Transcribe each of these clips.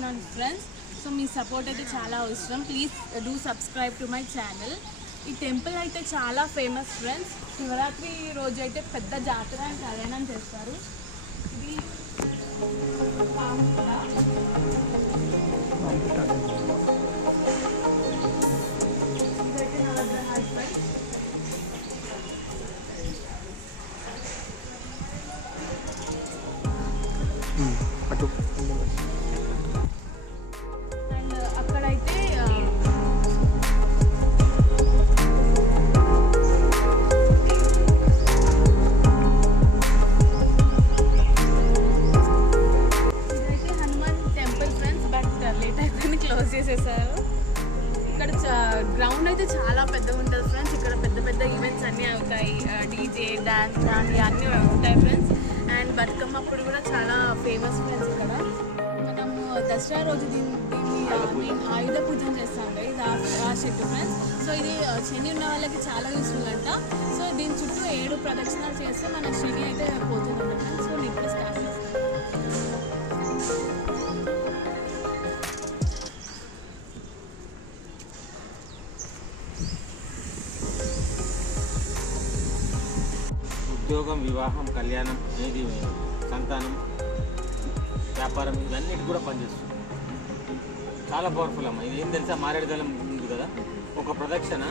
చూస్తున్నాను friends. So మీ support అయితే చాలా అవసరం. Please do subscribe to my channel. ఈ టెంపుల్ అయితే చాలా ఫేమస్ ఫ్రెండ్స్. శివరాత్రి రోజు అయితే పెద్ద జాతర అండ్ కళ్యాణం చేస్తారు. ఇది ఇదైతే నా హస్బెండ్. అండ్ అక్కడైతే ఇదైతే Hanuman temple friends. But late అయిపోయింది, క్లోజ్ చేసేసారు. ఇక్కడ గ్రౌండ్ అయితే చాలా పెద్దగా ఉంటుంది ఫ్రెండ్స్. ఇక్కడ పెద్ద పెద్ద ఈవెంట్స్ అన్నీ అవుతాయి. డీజే, డాన్స్ కానీ అన్నీ ఉంటాయి ఫ్రెండ్స్. అండ్ బతుకమ్మ అప్పుడు కూడా చాలా ఫేమస్ ఫ్రెండ్స్. ఇక్కడ మనము దసరా రోజు దీన్ని ఆయుధ పూజ చేస్తాం. ఇది ఆ చెట్టు ఫ్రెండ్స్. సో ఇది శని ఉన్న వాళ్ళకి చాలా యూస్ఫుల్ అంట. సో దీని చుట్టూ 7 ప్రదక్షిణాలు చేస్తే మన శని అయితే పోతుంది ఫ్రెండ్స్. సో నేను ఇప్పుడు స్టార్ట్ చేస్తాను. ఉద్యోగం, వివాహం, కళ్యాణం, అనేది సంతానం, వ్యాపారం ఇవన్నిటి కూడా పనిచేస్తుంది. చాలా పవర్ఫుల్ అమ్మ. ఇది ఏం తెలుసా, మారేడుదలం ఉంది కదా, ఒక ప్రదక్షిణ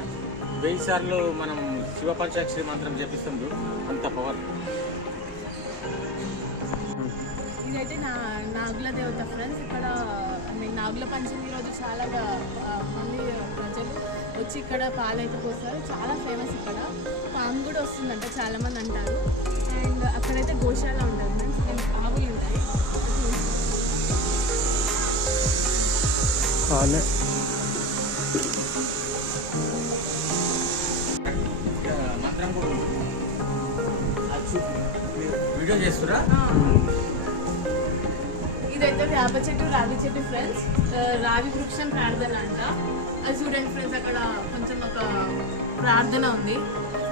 1000 సార్లు మనం శివ పంచాక్షరి మంత్రం జపిస్తుంది. అంత పవర్. ఇదైతే నాగుల దేవత ఫ్రెండ్స్. ఇక్కడ నాగుల పంచమి రోజు చాలా మంది ప్రజలు వచ్చి ఇక్కడ పాలైతే పోస్తారు. చాలా ఫేమస్. ఇక్కడ పాము కూడా వస్తుందంట చాలామంది అంటారు. అండ్ అక్కడైతే గోశాల ఉంటుంది ఫ్రెండ్స్. నేను ఆవులు ఉంటాయి. మంత్రం కూడా వీడియో చేస్తురా. ఇదైతే వేప చెట్టు, రావి చెట్టు ఫ్రెండ్స్. రావి వృక్షం ప్రార్థన అంట. అది చూడండి ఫ్రెండ్స్, అక్కడ కొంచెం ఒక ప్రార్థన ఉంది.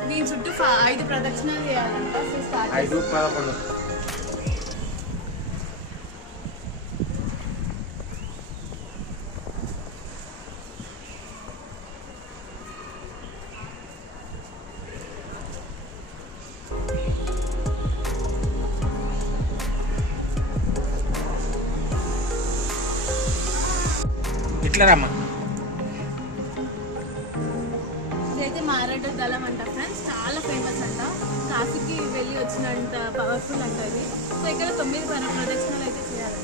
దీని చుట్టూ 5 ప్రదక్షిణాలు చేయాలంట. So start 5, 11. ఇట్లా రమ్మా. ఇదైతే మారేడుదలం అంట ఫ్రెండ్స్. చాలా ఫేమస్ అంట. కాశీకి వెళ్ళి వచ్చినంత పవర్ఫుల్ అంట ఇది. సో ఇక్కడ 9 ప్రదక్షిణాలు అయితే చేయాలంట.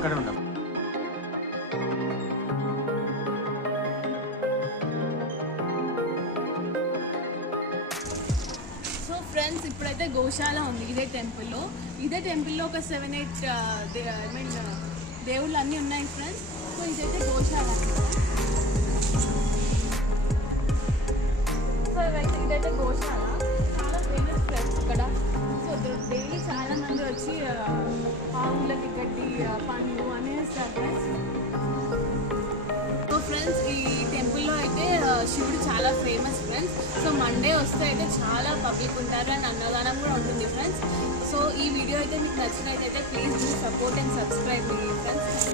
అక్కడ ఉంటాం. సో ఫ్రెండ్స్ ఇప్పుడైతే గోశాల ఉంది ఇదే టెంపుల్లో. ఇదే టెంపుల్లో ఒక 7-8 దేవుళ్ళు అన్నీ ఉన్నాయి ఫ్రెండ్స్. సో ఇదైతే గోశాల. సో ఇదైతే గోశాల చాలా ఫేమస్ ఫ్రెండ్స్ ఇక్కడ. సో డైలీ చాలా మంది వచ్చి ఆవులకి గడ్డి, పండ్లు అన్నీ వేస్తారు ఫ్రెండ్స్. సో ఫ్రెండ్స్ ఈ టెంపుల్లో అయితే శివుడు చాలా ఫేమస్ ఫ్రెండ్స్. సో మండే వస్తే అయితే చాలా పబ్లిక్ ఉంటారు అండ్ అన్నదానం కూడా ఉంటుంది ఫ్రెండ్స్. సో ఈ వీడియో అయితే మీకు నచ్చినట్లయితే please do support and subscribe me friends.